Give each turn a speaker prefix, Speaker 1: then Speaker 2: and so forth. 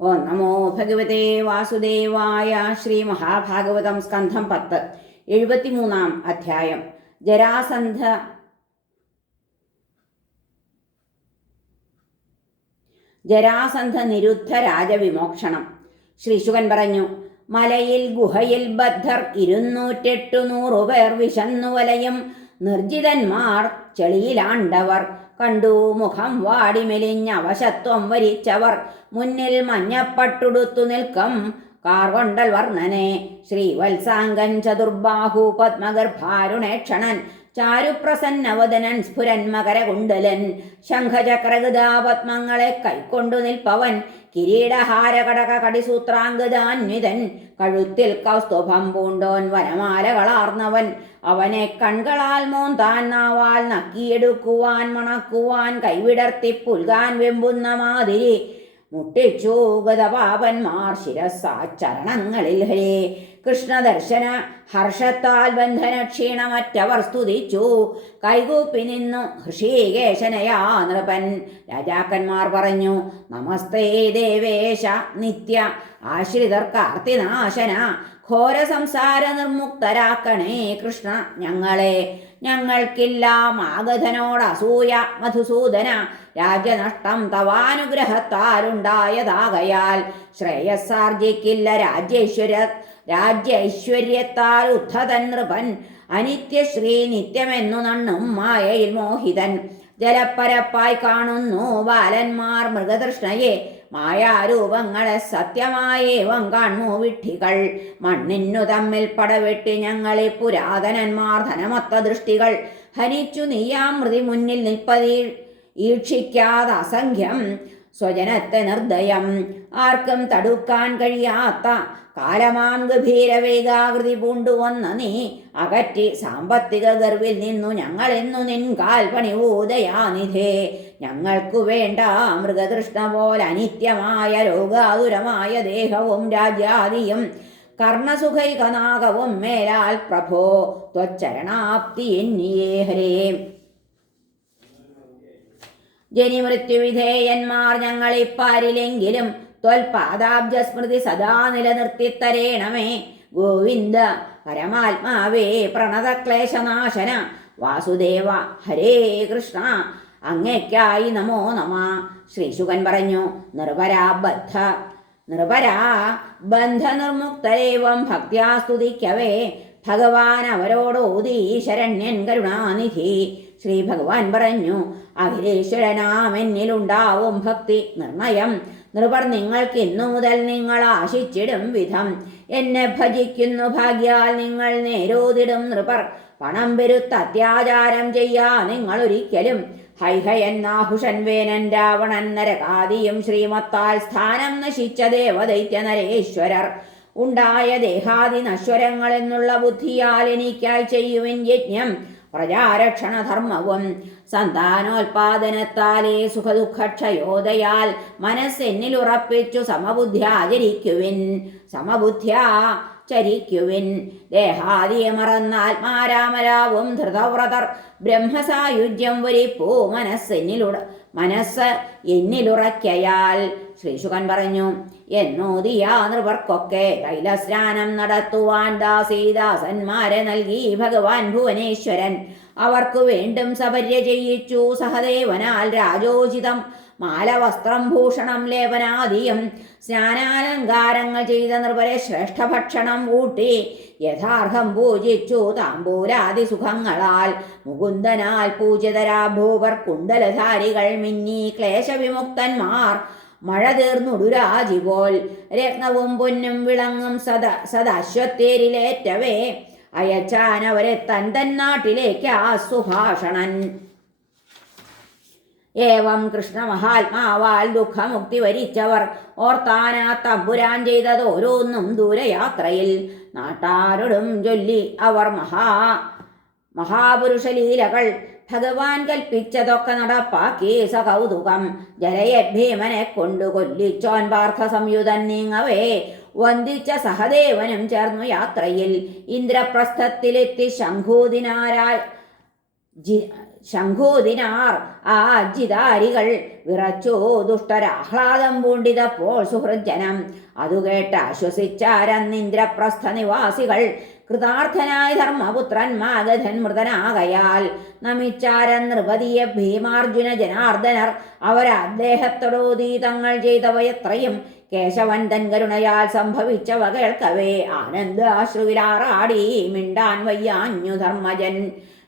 Speaker 1: ഓം നമോ ഭഗവതേ വാസുദേവായ ശ്രീ മഹാഭാഗവതം സ്കന്ധം പത്ത് എഴുപത്തിമൂന്നാം അധ്യായം. ജരാസന്ധ ജരാസന്ധ നിരുദ്ധ രാജവിമോക്ഷണം. ശ്രീ ശുകൻ പറഞ്ഞു മലയിൽ ഗുഹയിൽ ബദ്ധർ ഇരുന്നൂറ്റെട്ടു നൂറു പേർ വിശന്നു വലയും നിർജിതന്മാർ ചെളിയിലാണ്ടവർ. കണ്ടു മുഖം വാടിമെലിഞ്ഞവശത്വം വരിച്ചവർ. മുന്നിൽ മഞ്ഞപ്പട്ടുടുത്തു നിൽക്കും കാർകൊണ്ടൽ വർണനെ. ശ്രീവത്സാംഗൻ ചതുർബാഹു പത്മഗർഭാരുണേക്ഷണൻ. ചാരുപ്രസന്നവദനൻ സ്ഫുരൻ മകരകുണ്ടലൻ ശംഖചക്രഗതാപത്മങ്ങളെ കൈക്കൊണ്ടു നിൽപ്പവൻ. കിരീടഹാരകടക കടിസൂത്രാംഗദാന്വിതൻ കഴുത്തിൽ കൗസ്തുഭം പൂണ്ടോൻ വനമാലകളാർന്നവൻ. അവനെ കൺകളാൽ മോന്താൻ നാവാൽ നക്കിയെടുക്കുവാൻ മണക്കുവാൻ കൈവിടർത്തി പുൽകാൻ വെമ്പുന്ന മാതിരി മുട്ടിച്ചു ഗതപാപന്മാർ ശിരസാ ചരണങ്ങളിൽ ഹരേ കൃഷ്ണദർശന ഹർഷത്താൽ ബന്ധനക്ഷീണമറ്റവർ സ്തുതിച്ചു. കൈകൂപ്പി നിന്നു ഹൃഷീകേശനയാ നൃപൻ. രാജാക്കന്മാർ പറഞ്ഞു നമസ്തേ ദേവേശ നിത്യ ആശ്രിതർ കാർത്തിനാശന. ഘോര സംസാര നിർമുക്തരാക്കണേ കൃഷ്ണ ഞങ്ങളെ. ഞങ്ങൾക്കില്ലാം ആഗധനോട് അസൂയ മധുസൂദന രാജ്യനഷ്ടം തവാനുഗ്രഹത്താലുണ്ടായതാകയാൽ ശ്രേയസാർജിക്കില്ല രാജ്യേശ്വര രാജ്യൈശ്വര്യത്താൽ ഉദ്ധതൻ നൃപൻ അനിത്യശ്രീ നിത്യമെന്നു നണ്ണും മായയിൽ മോഹിതൻ. ജലപ്പരപ്പായി കാണുന്നു ബാലന്മാർ മൃഗതൃഷ്ണയെ. മായാരൂപങ്ങളെ സത്യമായേവം കാണു വിഡ്ഢികൾ. മണ്ണിന്നു തമ്മിൽ പടവെട്ടി ഞങ്ങളെ പുരാതനന്മാർ ധനമത്ത ദൃഷ്ടികൾ. ഹനിച്ചു നീയാമൃതി മുന്നിൽ നിൽപ്പതി ഈക്ഷിക്കാതെ അസംഖ്യം. സ്വജനത്തെ നിർദ്ദയം ആർക്കും തടുക്കാൻ കഴിയാത്ത കാലമാം പൂണ്ടു പൂണ്ടുവന്ന നീ അകറ്റി സാമ്പത്തിക ഗർവിൽ നിന്നു ഞങ്ങൾ എന്നു നിൻ കാൽപണി ഊതയാനിധേ ഞങ്ങൾക്കു വേണ്ട മൃഗതൃഷ്ണ പോലെ അനിത്യമായ രോഗാതുരമായ ദേഹവും രാജ്യാദിയും കർണസുഖൈകനാകവും മേലാൽ പ്രഭോ. ത്വച്ചരണാപ്തി എന്നിയേ ഹരേ. ജനിമൃത്യുവിധേയന്മാർ തൊൽപാദാബ്ജ സ്മൃതി സദാ നിലനിർത്തിത്തരേണമേ. ഗോവിന്ദ പരമാത്മാവേ പ്രണതക്ലേശനാശന വാസുദേവ ഹരേ കൃഷ്ണ അങ്ങയ്ക്കായി നമോ നമ. ശ്രീശുകൻ പറഞ്ഞു നിർഭരാബദ്ധ നിർഭരാ ബന്ധനിർമുക്തരേവം നിർമുക്തരേവം ഭക്തിയാസ്തുതിക്കവേ. ഭഗവാൻ അവരോടോതി ശരണ്യൻ കരുണാനിധി ശ്രീ ഭഗവാൻ പറഞ്ഞു അഖിലേശ്വരനാം എന്നിലുണ്ടാവും ഭക്തി. നിർണയം. നൃപർ നിങ്ങൾക്ക് ഇന്നു മുതൽ നിങ്ങൾ ആശിച്ചിടും വിധം. എന്നെ ഭജിക്കുന്നു ഭാഗ്യാൽ നിങ്ങൾ നേരോതിടും നൃപർ പണം പെരുത്ത് അത്യാചാരം ചെയ്യാ നിങ്ങൾ ഒരിക്കലും ഹൈഹയൻ നാഹുഷൻ വേനൻ രാവണൻ നരകാദിയും ശ്രീമത്താൽ സ്ഥാനം നശിച്ച ദേവദൈത്യ നരേശ്വരർ. ഉണ്ടായ ദേഹാദി നശ്വരങ്ങൾ എന്നുള്ള ബുദ്ധിയാൽ എനിക്കായി ചെയ്യുവിൻ യജ്ഞം. പ്രജാരക്ഷണധർമ്മവും സന്താനോൽപാദനത്താലേ സുഖദുഃഖക്ഷയോദയാൽ മനസ്സെന്നിൽ ഉറപ്പിച്ചു സമബുദ്ധ്യാചരിക്കുവിൻ. സമബുദ്ധ്യാ ചരിക്കുവിൻ ദേഹാദിയെ മറന്നാത്മാരാമരാവും ധൃതവ്രതർ ബ്രഹ്മസായുജ്യം വരിപ്പൂ. മനസ്സെന്നിലുട മനസ്സ് എന്നിലുറയ്ക്കയാൽ ശ്രീശുഖൻ പറഞ്ഞു എന്നോദിയാ നൃവർക്കൊക്കെ തൈലസ്നാനം നടത്തുവാൻ ദാസീദാസന്മാരെ നൽകി ഭഗവാൻ ഭുവനേശ്വരൻ. അവർക്കു വീണ്ടും സപര്യ ചെയ്യിച്ചു സഹദേവനാൽ രാജോചിതം മാലവസ്ത്രം ഭൂഷണം ലേപനാദിയും സ്നാനാലങ്കാരങ്ങൾ ചെയ്ത നൃപരെ ശ്രേഷ്ഠഭക്ഷണം കൂട്ടി യഥാർത്ഥം പൂജിച്ചു താമ്പൂരാദി സുഖങ്ങളാൽ. മുകുന്ദനാൽ പൂജിതരാ ഭൂവർ കുണ്ടലധാരികൾ മിന്നി ക്ലേശവിമുക്തന്മാർ. മഴ തീർന്നുടുരാജിപോൽ രത്നവും പൊന്നും വിളങ്ങും സദ സദാശ്വത്തേരിലേറ്റവേ. അയച്ചാൻ അവരെ തൻ നാട്ടിലേക്ക് ആ സുഭാഷണൻ. ഏവം കൃഷ്ണ മഹാത്മാവാൽ ദുഃഖമുക്തി വരിച്ചവർ ഓർത്താനാ തമ്പുരാൻ ചെയ്തത് ഓരോന്നും ദൂരയാത്രയിൽ നാട്ടാരോടും ചൊല്ലി അവർ മഹാ മഹാപുരുഷലീലകൾ ഭഗവാൻ കൽപ്പിച്ചതൊക്കെ നടപ്പാക്കി സകൗതുകം ജലയെ ഭീമനെ കൊണ്ടു കൊല്ലിച്ചോൻ പാർത്ഥ സംയുതൻ നീങ്ങവേ. വന്ദിച്ച സഹദേവനും ചേർന്നു യാത്രയിൽ ഇന്ദ്രപ്രസ്ഥത്തിലെത്തി ശംഖൂദിനാരായ ജി ശംഖൂതിനാർ ആ അജിതാരികൾ വിറച്ചു ദുഷ്ടരാഹ്ലാദം പൂണ്ടിതപ്പോൾ സുഹൃജനം അതുകേട്ട് ആശ്വസിച്ചാരന്നിന്ദ്രപ്രസ്ഥ നിവാസികൾ കൃതാർത്ഥനായ ധർമ്മപുത്രൻ മാഗധൻ മൃതനാകയാൽ നമിച്ചാരൻ നൃപതിയ ഭീമാർജുന ജനാർദ്ദനർ അവരദ്ദേഹത്തോടോതീ തങ്ങൾ ചെയ്തവയത്രയും കേശവൻ തൻ കരുണയാൽ സംഭവിച്ചവ കേൾക്കവേ ആനന്ദ അശ്രുവിലാറാടി മിണ്ടാൻ വയ്യാഞ്ഞു ധർമ്മജൻ